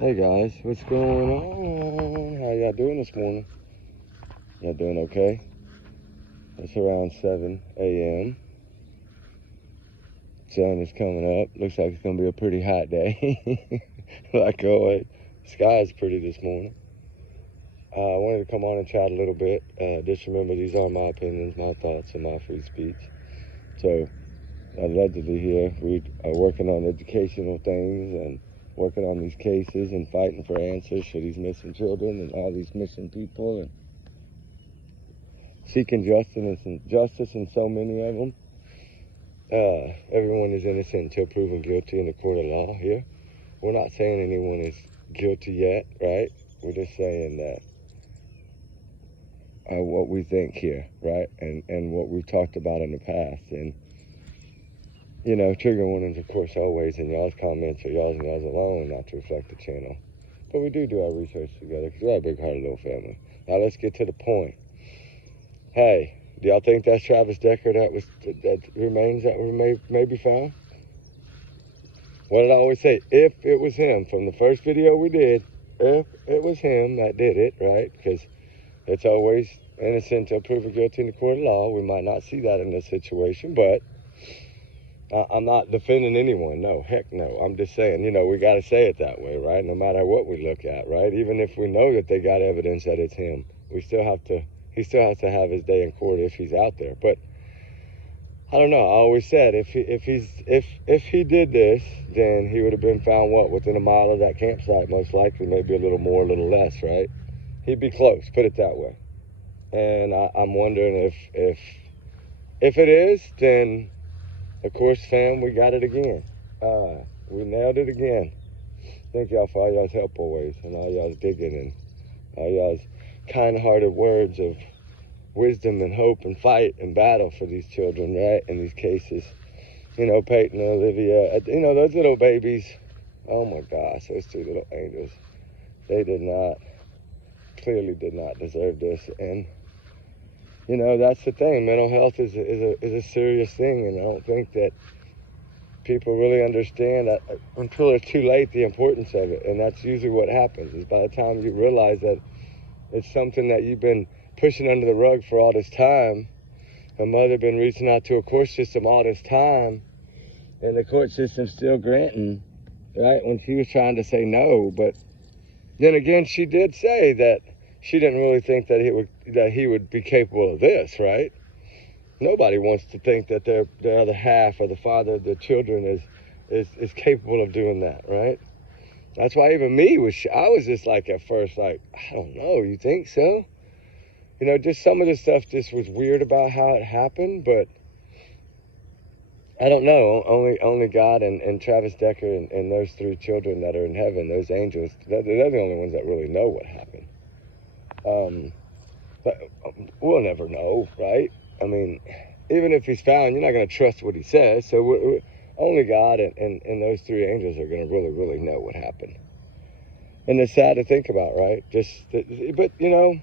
Hey guys, what's going on? How y'all doing this morning? Y'all doing okay? It's around 7 a.m. Sun is coming up. Looks like it's going to be a pretty hot day. Like always. Sky's pretty this morning. I wanted to come on and chat a little bit. Just remember, these are my opinions, my thoughts, and my free speech. So, allegedly here, we are working on educational things and working on these cases and fighting for answers for these missing children and all these missing people and seeking justice in so many of them. Everyone is innocent until proven guilty in the court of law here. We're not saying anyone is guilty yet, right? We're just saying that what we think here, right? And what we've talked about in the past. And you know, trigger warnings, of course, always in y'all's comments or y'all's and y'all's alone, not to reflect the channel. But we do our research together because we're a big-hearted little family. Now let's get to the point. Hey, do y'all think that's Travis Decker that remains that may be found? What did I always say? If it was him, from the first video we did, if it was him that did it, right? Because it's always innocent until proven guilty in the court of law. We might not see that in this situation, but I'm not defending anyone. No, heck no. I'm just saying, you know, we got to say it that way, right? No matter what we look at, right? Even if we know that they got evidence that it's him, he still has to have his day in court if he's out there. But I don't know. I always said if he did this, then he would have been found within a mile of that campsite, most likely, maybe a little more, a little less, right? He'd be close, put it that way. And I'm wondering if it is, then of course, fam, we got it again. We nailed it again. Thank y'all for all y'all's help always, and all y'all's digging, and all y'all's kind-hearted words of wisdom and hope and fight and battle for these children, right? In these cases, you know, Peyton and Olivia, you know, those little babies. Oh my gosh, those two little angels. They clearly did not deserve this, and you know, that's the thing. Mental health is a serious thing, and I don't think that people really understand until it's too late the importance of it. And that's usually what happens, is by the time you realize that it's something that you've been pushing under the rug for all this time, a mother been reaching out to a court system all this time, and the court system's still granting, right? When she was trying to say no, but then again, she did say that she didn't really think that he would be capable of this, right? Nobody wants to think that the other half or the father of the children is capable of doing that, right? That's why even me I was just like at first like, I don't know, you think so? You know, just some of the stuff just was weird about how it happened, but I don't know. Only God and Travis Decker and those three children that are in heaven, those angels, they're the only ones that really know what happened. But we'll never know, right? I mean, even if he's found, you're not going to trust what he says. So only God and those three angels are going to really, really know what happened. And it's sad to think about, right? But, you know,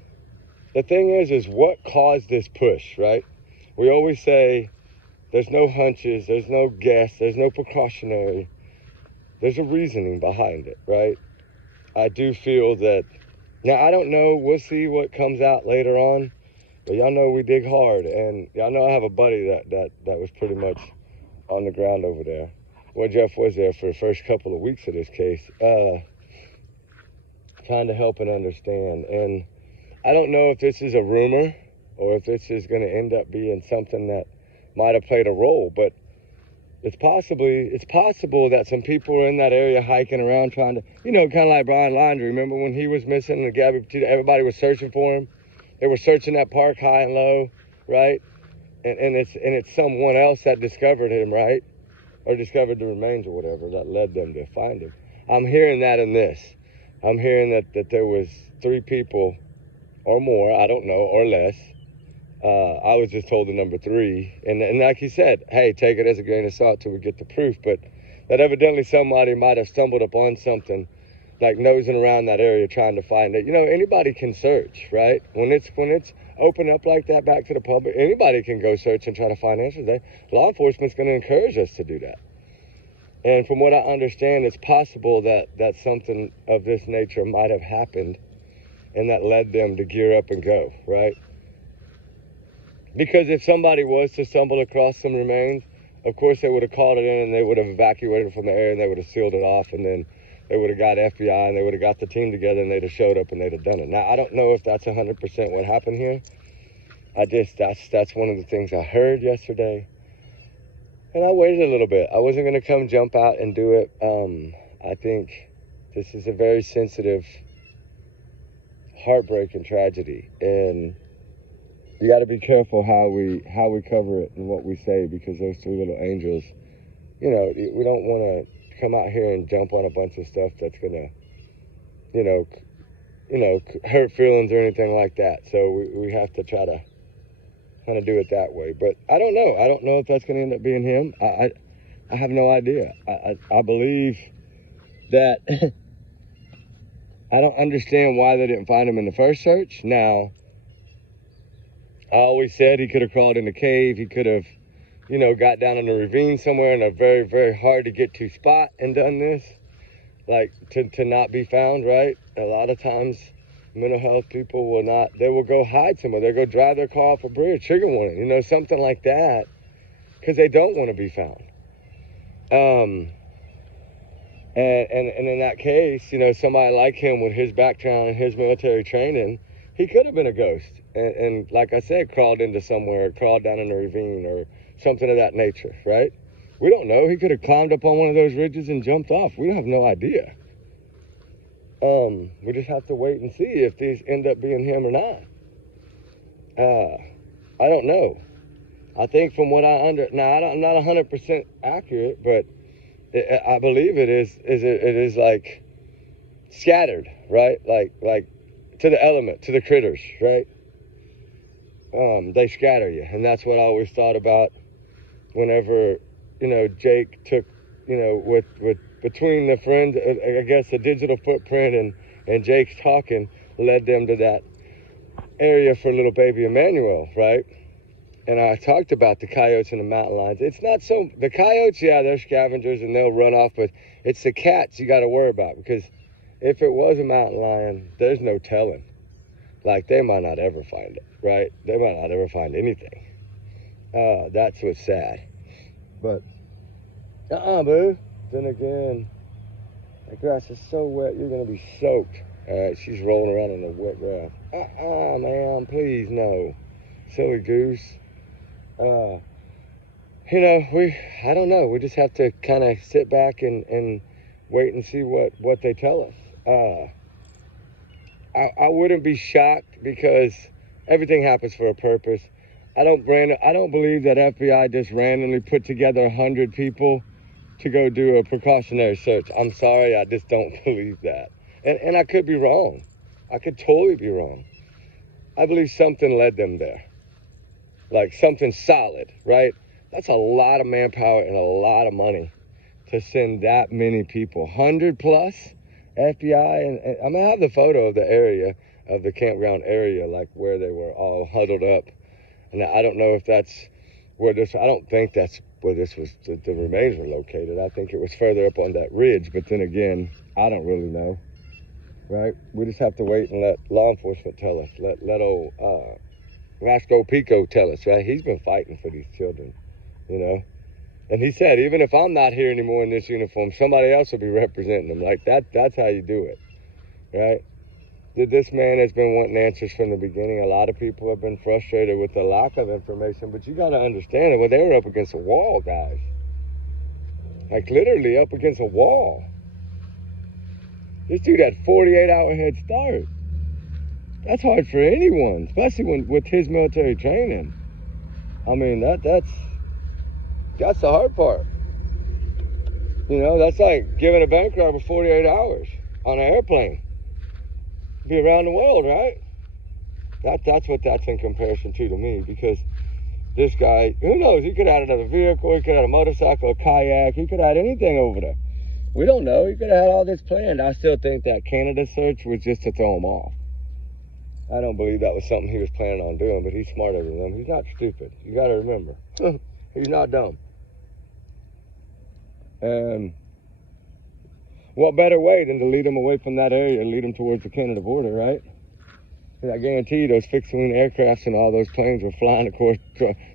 the thing is what caused this push, right? We always say there's no hunches, there's no guess, there's no precautionary. There's a reasoning behind it, right? I do feel that, now I don't know, we'll see what comes out later on. But y'all know we dig hard, and y'all know I have a buddy that was pretty much on the ground over there. Well, Jeff was there for the first couple of weeks of this case, trying to help and understand. And I don't know if this is a rumor or if this is going to end up being something that might have played a role, but it's possible that some people are in that area hiking around trying to, you know, kind of like Brian Laundrie. Remember when he was missing and Gabby Petito, everybody was searching for him? They were searching that park high and low, right? And it's someone else that discovered him, right? Or discovered the remains or whatever that led them to find him. I'm hearing that in this. I'm hearing that there was 3 people or more, I don't know, or less. I was just told the number 3. And like he said, hey, take it as a grain of salt till we get the proof. But that evidently somebody might have stumbled upon something, like nosing around that area trying to find it. You know, anybody can search, right? When it's open up like that back to the public, anybody can go search and try to find answers. Law enforcement's going to encourage us to do that. And from what I understand, it's possible that something of this nature might have happened and that led them to gear up and go, right? Because if somebody was to stumble across some remains, of course they would have called it in and they would have evacuated from the area and they would have sealed it off, and then they would have got FBI and they would have got the team together and they'd have showed up and they'd have done it. Now, I don't know if that's 100% what happened here. That's one of the things I heard yesterday. And I waited a little bit. I wasn't going to come jump out and do it. I think this is a very sensitive, heartbreaking tragedy. And you got to be careful how we cover it and what we say, because those three little angels, you know, we don't want to come out here and jump on a bunch of stuff that's going to, hurt feelings or anything like that. So we have to try to kind of do it that way. But I don't know. I don't know if that's going to end up being him. I have no idea. I believe that I don't understand why they didn't find him in the first search. Now, I always said he could have crawled in the cave. He could have, got down in a ravine somewhere in a very, very hard to get to spot and done this, like to not be found, right? A lot of times mental health people will go hide somewhere. They'll go drive their car off a bridge, trigger warning, something like that, because they don't want to be found. And in that case, somebody like him with his background and his military training, he could have been a ghost. And like I said, crawled into somewhere, crawled down in a ravine or something of that nature, right? We don't know. He could have climbed up on one of those ridges and jumped off. We have no idea. We just have to wait and see if these end up being him or not. I don't know. I think from what I'm not 100% accurate, but I believe it is like scattered, right? Like to the element, to the critters, right? They scatter you, and that's what I always thought about whenever, Jake took, with between the friends, I guess the digital footprint and Jake's talking led them to that area for little baby Emmanuel, right? And I talked about the coyotes and the mountain lions. It's not so, the coyotes, yeah, they're scavengers and they'll run off, but it's the cats you got to worry about, because if it was a mountain lion, there's no telling. Like, they might not ever find it, right? They might not ever find anything. That's what's sad. But, boo. Then again, that grass is so wet, you're going to be soaked. All right, she's rolling around in the wet grass. Man, please, no. Silly goose. I don't know. We just have to kind of sit back and wait and see what they tell us. I wouldn't be shocked, because everything happens for a purpose. I don't believe that FBI just randomly put together 100 people to go do a precautionary search. I'm sorry, I just don't believe that. And I could be wrong. I could totally be wrong. I believe something led them there. Like something solid, right? That's a lot of manpower and a lot of money to send that many people. 100 plus FBI, and I'm gonna have the photo of the area, of the campground area, like where they were all huddled up. And I don't know if that's where I don't think that's where the remains were located. I think it was further up on that ridge, but then again, I don't really know, right? We just have to wait and let law enforcement tell us. Let old Roscoe Pico tell us, right? He's been fighting for these children, And he said, even if I'm not here anymore in this uniform, somebody else will be representing them. Like, that's how you do it, right? This man has been wanting answers from the beginning. A lot of people have been frustrated with the lack of information, but you got to understand it. Well, they were up against a wall, guys. Like, literally up against a wall. This dude had 48-hour head start. That's hard for anyone, especially with his military training. I mean, that's the hard part. That's like giving a bank robber 48 hours on an airplane. Be around the world, right? That's what that's in comparison to me, because this guy, who knows, he could have had another vehicle, he could have had a motorcycle, a kayak, he could have had anything over there. We don't know. He could have had all this planned. I still think that Canada search was just to throw him off. I don't believe that was something he was planning on doing, but he's smarter than them. He's not stupid. You got to remember. He's not dumb. And what better way than to lead them away from that area and lead them towards the Canada border, right? And I guarantee you those fixed-wing aircrafts and all those planes were flying, of course,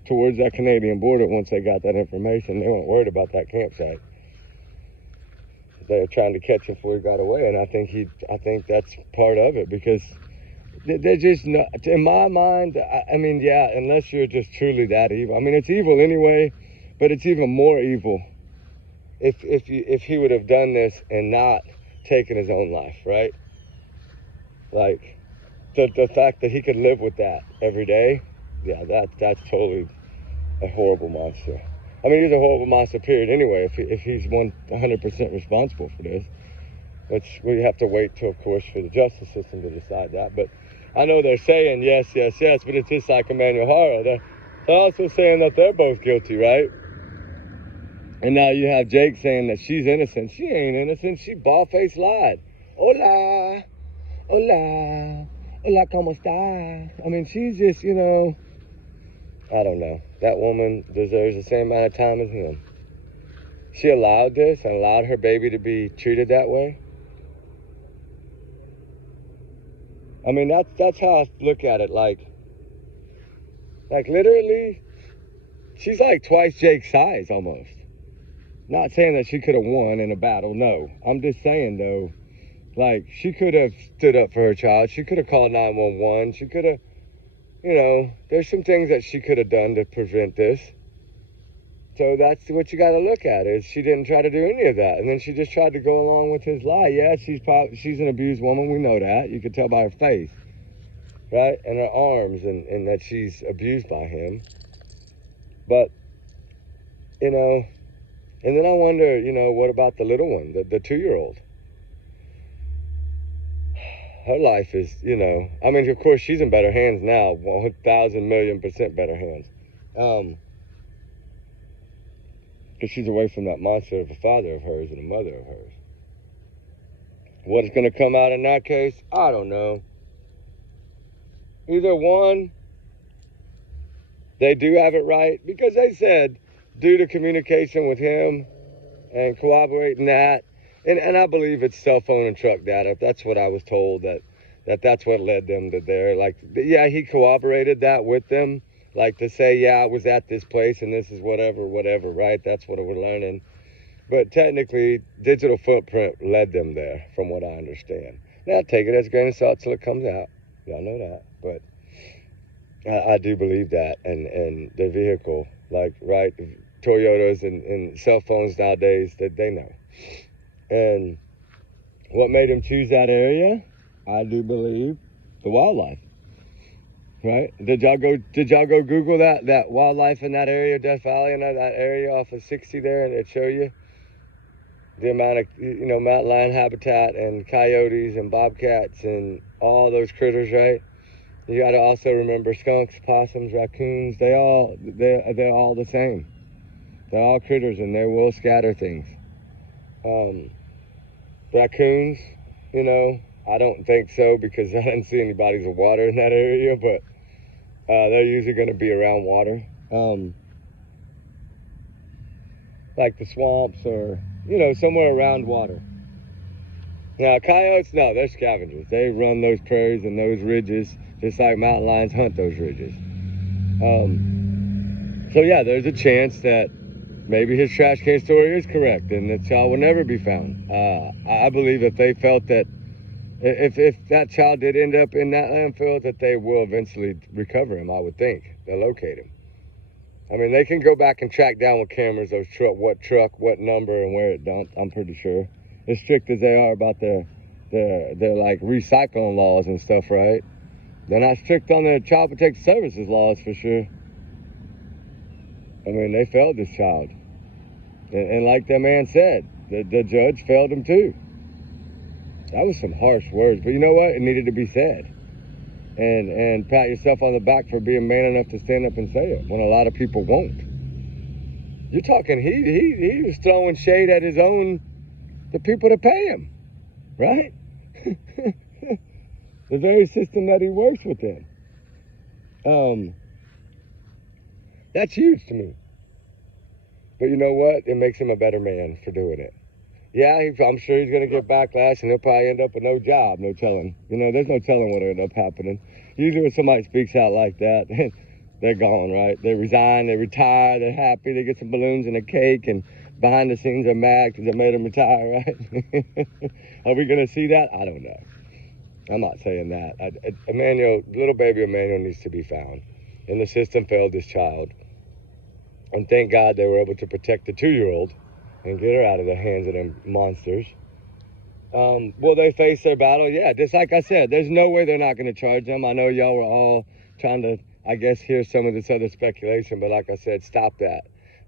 towards that Canadian border once they got that information. They weren't worried about that campsite. They were trying to catch him before he got away, and I think that's part of it, because they're just not, in my mind, I mean, yeah, unless you're just truly that evil. I mean, it's evil anyway, but it's even more evil if he would have done this and not taken his own life, right? Like, the fact that he could live with that every day, yeah, that's totally a horrible monster. I mean, he's a horrible monster, period, anyway, if he's 100% responsible for this. Which we have to wait till, of course, for the justice system to decide that. But I know they're saying yes, yes, yes, but it's just like Emmanuel Haro. They're also saying that they're both guilty, right? And now you have Jake saying that she's innocent. She ain't innocent. She bald-faced lied. Hola, hola, hola, ¿cómo está? I mean, she's just, I don't know. That woman deserves the same amount of time as him. She allowed this and allowed her baby to be treated that way. I mean, that's how I look at it. Like literally, she's like twice Jake's size almost. Not saying that she could have won in a battle, no. I'm just saying, though, like, she could have stood up for her child. She could have called 911. She could have, there's some things that she could have done to prevent this. So that's what you got to look at, is she didn't try to do any of that. And then she just tried to go along with his lie. Yeah, she's an abused woman. We know that. You could tell by her face, right? And her arms, and that she's abused by him. But, and then I wonder, what about the little one, the 2-year-old? Her life is, I mean, of course, she's in better hands now, 1,000,000,000% better hands. Because she's away from that monster of a father of hers and a mother of hers. What's going to come out in that case? I don't know. Either one, they do have it right, because they said, due to communication with him and corroborating that, and I believe it's cell phone and truck data. That's what I was told, that's what led them to there. Like, yeah, he corroborated that with them. Like, to say, yeah, I was at this place and this is whatever, right? That's what we're learning. But technically, digital footprint led them there, from what I understand. Now, take it as a grain of salt till it comes out. Y'all know that. But I do believe that. And the vehicle, like, right, Toyotas and cell phones nowadays, they know. And what made him choose that area? I do believe the wildlife. Right? Did y'all go Google that wildlife in that area, Death Valley, and that area off of 60 there, and it show you the amount of mountain lion habitat and coyotes and bobcats and all those critters, right? You got to also remember skunks, possums, raccoons. They're all the same. They're all critters, and they will scatter things. Raccoons, I don't think so, because I didn't see any bodies of water in that area, but they're usually going to be around water, like the swamps or, somewhere around water. Now, coyotes, no, they're scavengers. They run those prairies and those ridges, just like mountain lions hunt those ridges. So, yeah, there's a chance that maybe his trash can story is correct and the child will never be found. I believe if they felt that if that child did end up in that landfill, that they will eventually recover him, I would think. They'll locate him. I mean, they can go back and track down with cameras what truck, what number, and where it dumped, I'm pretty sure. As strict as they are about their like recycling laws and stuff, right? They're not strict on their child protective services laws, for sure. I mean, they failed this child. And like that man said, the judge failed him too. That was some harsh words, but you know what? It needed to be said. And pat yourself on the back for being man enough to stand up and say it, when a lot of people won't. You're talking, he was throwing shade at the people that pay him, right? The very system that he works within. That's huge to me. But you know what? It makes him a better man for doing it. Yeah, I'm sure he's going to get backlash, and he'll probably end up with no job, no telling. There's no telling what'll end up happening. Usually when somebody speaks out like that, they're gone, right? They resign, they retire, they're happy, they get some balloons and a cake, and behind the scenes they're mad because they made them retire, right? Are we going to see that? I don't know. I'm not saying that. Little baby Emmanuel needs to be found. And the system failed this child. And thank God they were able to protect the 2-year-old and get her out of the hands of them monsters. Will they face their battle? Yeah, just like I said, there's no way they're not going to charge them. I know y'all were all trying to, I guess, hear some of this other speculation, but like I said, stop that.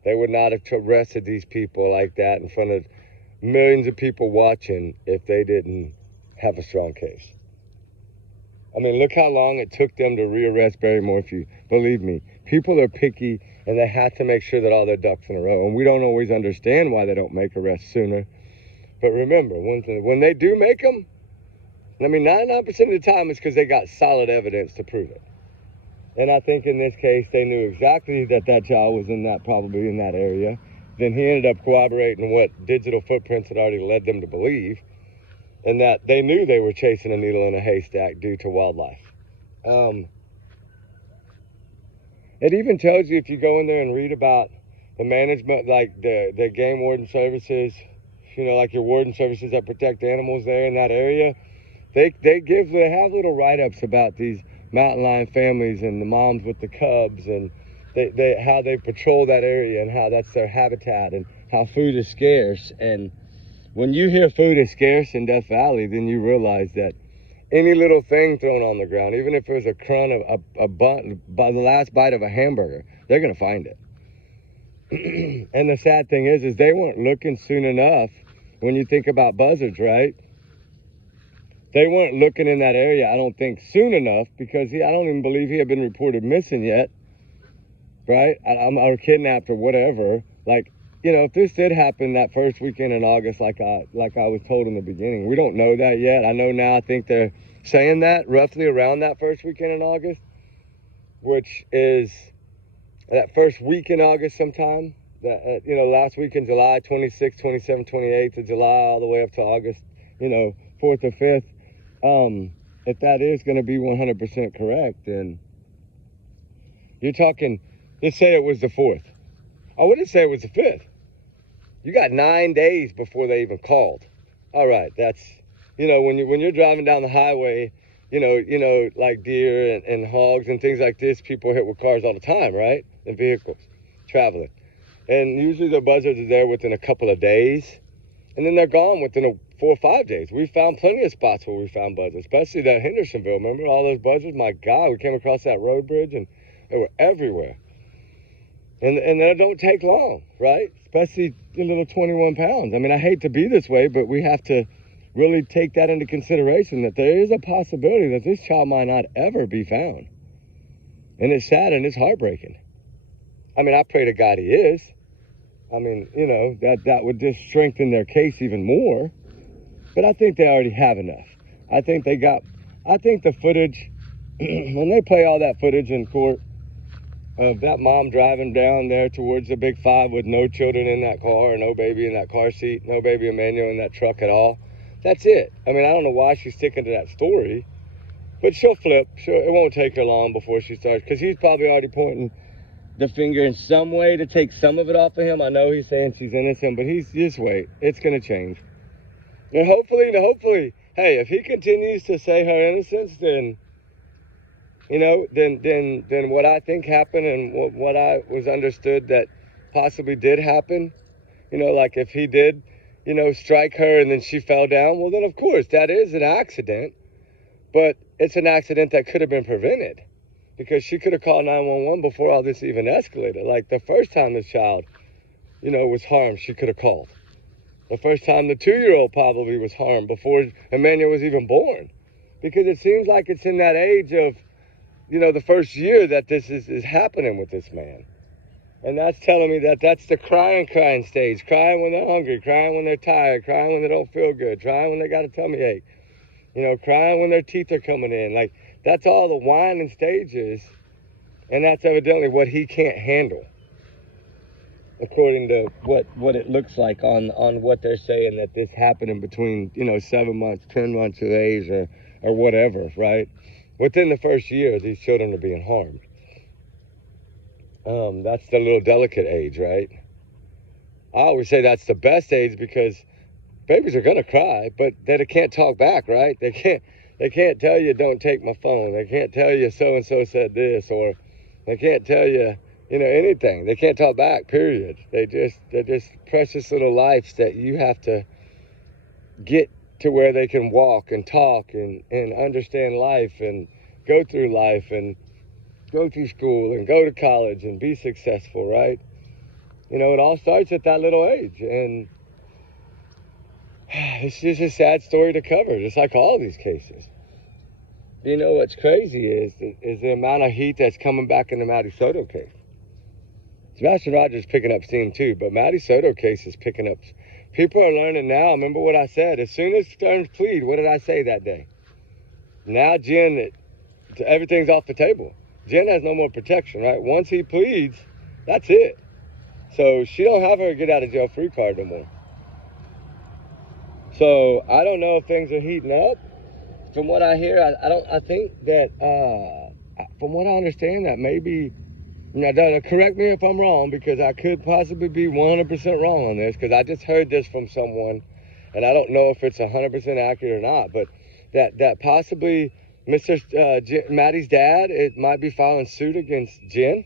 They would not have arrested these people like that in front of millions of people watching if they didn't have a strong case. I mean, look how long it took them to rearrest Barry Morphew. Believe me, people are picky, and they have to make sure that all their ducks in a row. And we don't always understand why they don't make arrests sooner. But remember, when they do make them, 99% of the time it's because they got solid evidence to prove it. And I think in this case, they knew exactly that child was probably in that area. Then he ended up corroborating what digital footprints had already led them to believe, and that they knew they were chasing a needle in a haystack due to wildlife. It even tells you, if you go in there and read about the management, like the game warden services, like your warden services that protect animals there in that area, they have little write-ups about these mountain lion families and the moms with the cubs, and how they patrol that area and how that's their habitat and how food is scarce. And when you hear food is scarce in Death Valley, then you realize that any little thing thrown on the ground, even if it was a crumb of a bun, by the last bite of a hamburger, they're going to find it. And the sad thing is they weren't looking soon enough. When you think about buzzards, right? They weren't looking in that area, I don't think, soon enough, because I don't even believe he had been reported missing yet, right? Or kidnapped or whatever. Like, if this did happen that first weekend in August, like I was told in the beginning, we don't know that yet. I know now, I think they're saying that roughly around that first weekend in August, which is that first week in August sometime. Last week in July, 26th, 27th, 28th of July, all the way up to August, 4th or 5th. If that is going to be 100% correct, then you're talking, let's say it was the 4th. I wouldn't say it was the 5th. You got 9 days before they even called. All right, that's, when you're driving down the highway, like deer and hogs and things like this, people hit with cars all the time, right? In vehicles, traveling. And usually the buzzards are there within a couple of days, and then they're gone within 4 or 5 days. We found plenty of spots where we found buzzards, especially that Hendersonville. Remember all those buzzards? My God, we came across that road bridge, and they were everywhere. And they don't take long, right? Especially the little 21 pounds. I hate to be this way, but we have to really take that into consideration, that there is a possibility that this child might not ever be found. And it's sad and it's heartbreaking. I pray to God he is. That would just strengthen their case even more. But I think they already have enough. I think the footage, when they play all that footage in court of that mom driving down there towards the Big 5 with no children in that car, no baby in that car seat, no baby Emmanuel in that truck at all, that's it. I don't know why she's sticking to that story, but she'll flip. It won't take her long before she starts, because he's probably already pointing the finger in some way to take some of it off of him. I know he's saying she's innocent, but just wait. It's going to change. And hopefully, hey, if he continues to say her innocence, then, then what I think happened and what I was understood that possibly did happen, like if he did, strike her and then she fell down, well, then of course that is an accident, but it's an accident that could have been prevented, because she could have called 911 before all this even escalated. Like the first time this child, was harmed, she could have called. The first time the 2-year-old probably was harmed before Emmanuel was even born. Because it seems like it's in that age of, the first year that this is happening with this man. And that's telling me that that's the crying stage. Crying when they're hungry, crying when they're tired, crying when they don't feel good, crying when they got a tummy ache, crying when their teeth are coming in. Like, that's all the whining stages. And that's evidently what he can't handle. according to what it looks like on what they're saying, that this happened in between, 7 months, 10 months of age, or whatever, right? Within the first year, these children are being harmed. That's the little delicate age, right? I always say that's the best age, because babies are gonna cry, but they can't talk back, right? They can't tell you, don't take my phone. They can't tell you so and so said this, or they can't tell you, anything. They can't talk back, period. They're just precious little lives that you have to get to where they can walk and talk and understand life and go through life and go through school and go to college and be successful, right? It all starts at that little age. And it's just a sad story to cover, just like all these cases. What's crazy is the amount of heat that's coming back in the Maddie Soto case. Sebastian Rogers picking up steam too, but Maddie Soto case is picking up. People are learning now. Remember what I said. As soon as Stearns plead, what did I say that day? Now Jen, everything's off the table. Jen has no more protection, right? Once he pleads, that's it. So she don't have her get out of jail free card no more. So I don't know if things are heating up. From what I hear, I think that, from what I understand, that maybe, now correct me if I'm wrong, because I could possibly be 100% wrong on this, because I just heard this from someone, and I don't know if it's 100% accurate or not, but that possibly Maddie's dad, it might be filing suit against Jen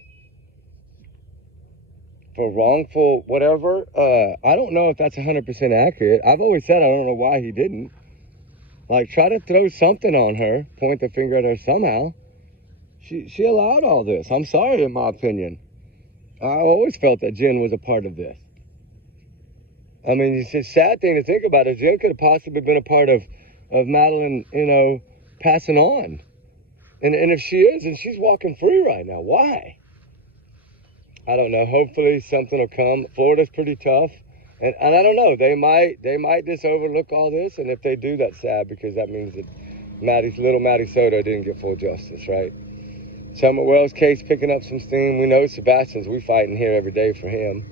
for wrongful whatever. I don't know if that's 100% accurate. I've always said I don't know why he didn't. Like, try to throw something on her, point the finger at her somehow. She allowed all this. I'm sorry, in my opinion. I always felt that Jen was a part of this. I mean, it's a sad thing to think about. Is Jen could have possibly been a part of Madeline, passing on. And if she is, and she's walking free right now, why? I don't know. Hopefully something will come. Florida's pretty tough. And I don't know. They might just overlook all this. And if they do, that's sad, because that means that little Maddie Soto didn't get full justice, right? Summer Wells case picking up some steam. We know Sebastian's, we fighting here every day for him.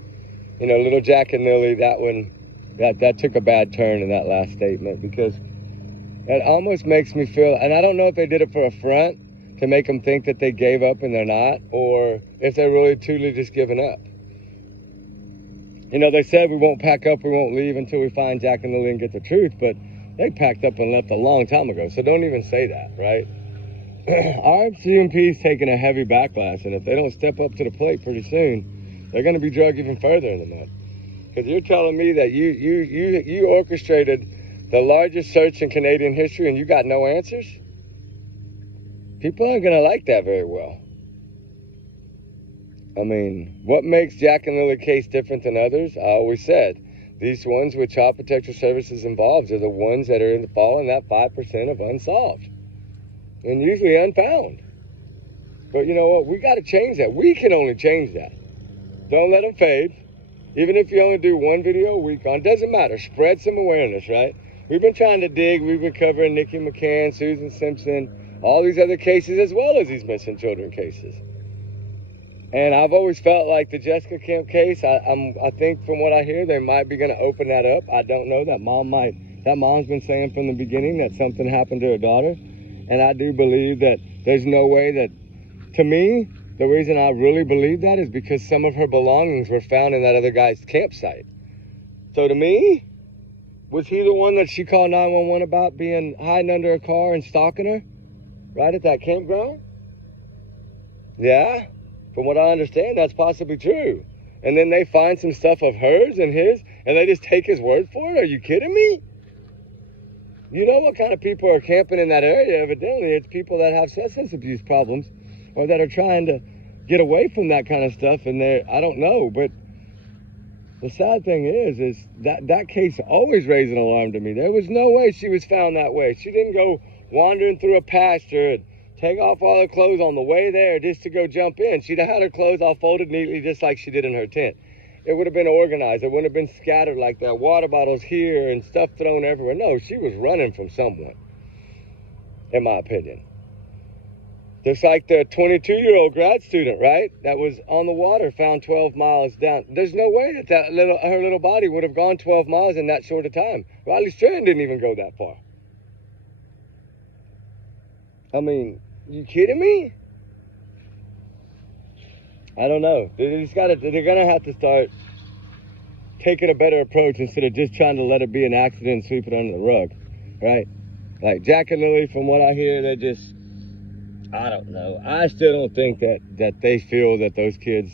Little Jack and Lily, that one, that took a bad turn in that last statement, because that almost makes me feel, and I don't know if they did it for a front to make them think that they gave up and they're not, or if they're really truly just giving up. They said we won't pack up, we won't leave until we find Jack and Lily and get the truth, but they packed up and left a long time ago, so don't even say that, right? RCMP's taking a heavy backlash, and if they don't step up to the plate pretty soon, they're going to be dragged even further in the mud. Because you're telling me that you orchestrated the largest search in Canadian history and you got no answers? People aren't going to like that very well. I mean, what makes Jack and Lily case different than others? I always said, these ones with Child Protective Services involved are the ones that are fall in that 5% of unsolved. And usually unfound. But you know what? We got to change that. We can only change that. Don't let them fade. Even if you only do one video a week on, doesn't matter. Spread some awareness, right? We've been trying to dig. We've been covering Nikki McCann, Susan Simpson, all these other cases, as well as these missing children cases. And I've always felt like the Jessica Kemp case, I think from what I hear, they might be going to open that up. I don't know. That mom's been saying from the beginning that something happened to her daughter. And I do believe that there's no way that, to me, the reason I really believe that is because some of her belongings were found in that other guy's campsite. So to me, was he the one that she called 911 about hiding under a car and stalking her? Right at that campground? Yeah, from what I understand, that's possibly true. And then they find some stuff of hers and his, and they just take his word for it? Are you kidding me? You know what kind of people are camping in that area? Evidently, it's people that have substance abuse problems or that are trying to get away from that kind of stuff. And I don't know, but the sad thing is that case always raised an alarm to me. There was no way she was found that way. She didn't go wandering through a pasture and take off all her clothes on the way there just to go jump in. She'd have had her clothes all folded neatly just like she did in her tent. It would have been organized. It wouldn't have been scattered like that. Water bottles here and stuff thrown everywhere. No, she was running from someone, in my opinion. Just like the 22-year-old grad student, right? That was on the water, found 12 miles down. There's no way that her little body would have gone 12 miles in that short of time. Riley Strand didn't even go that far. I mean, you kidding me? I don't know. They're gonna have to start taking a better approach instead of just trying to let it be an accident and sweep it under the rug, right? Like Jack and Lily, from what I hear, they're just, I don't know. I still don't think that they feel that those kids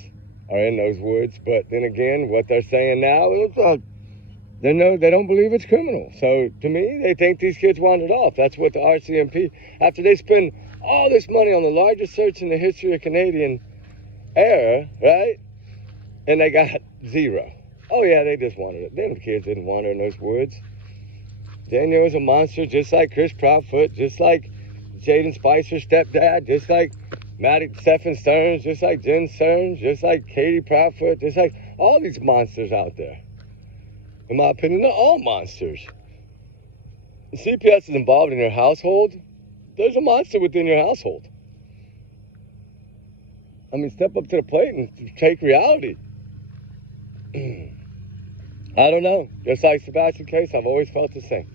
are in those woods. But then again, what they're saying now is they don't believe it's criminal. So to me, they think these kids wandered off. That's what the RCMP, after they spend all this money on the largest search in the history of Canadian air, right? And they got zero. Oh yeah, they just wandered it. Them kids didn't wander in those woods. Daniel was a monster, just like Chris Proudfoot, just like Jaden Spicer's stepdad, just like Stephen Stearns, just like Jen Stearns, just like Katie Proudfoot, just like all these monsters out there. In my opinion, they're all monsters. If CPS is involved in your household, there's a monster within your household. I mean, step up to the plate and take reality. I don't know. Just like Sebastian case, I've always felt the same.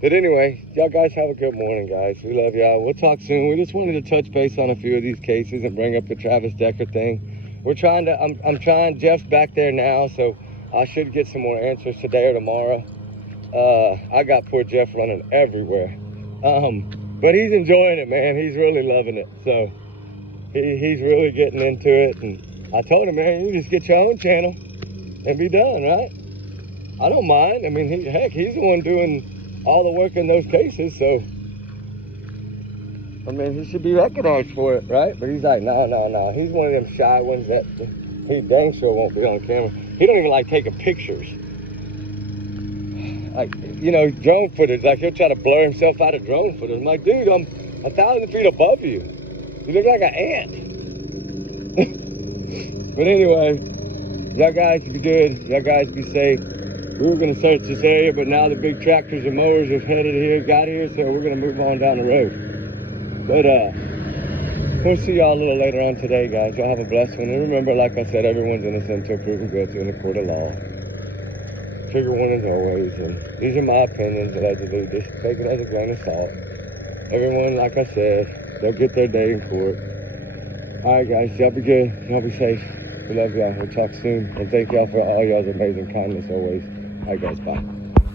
But anyway, y'all guys have a good morning, guys. We love y'all. We'll talk soon. We just wanted to touch base on a few of these cases and bring up the Travis Decker thing. We're trying to, I'm trying, Jeff's back there now, so I should get some more answers today or tomorrow. I got poor Jeff running everywhere. But he's enjoying it, man. He's really loving it. So he's really getting into it. And I told him, man, you just get your own channel and be done, right? I don't mind. I mean, he's the one doing all the work in those cases, so I mean, he should be recognized for it, right? But he's like, no. He's one of them shy ones that he dang sure won't be on camera. He don't even like taking pictures. Like, you know, drone footage. Like, he'll try to blur himself out of drone footage. I'm like, dude, I'm 1,000 feet above you. You look like an ant. But anyway, y'all guys be good. Y'all guys be safe. We were going to search this area, but now the big tractors and mowers have got here, so we're going to move on down the road. But we'll see y'all a little later on today, guys. Y'all have a blessed one. And remember, like I said, everyone's innocent until proven guilty in the court of law. Trigger warnings always, and these are my opinions, allegedly. Just take it as a grain of salt. Everyone, like I said, they'll get their day in court. All right, guys, y'all be good. Y'all be safe. We love y'all. We'll talk soon. And thank y'all for all y'all's amazing kindness always. All right, guys, bye.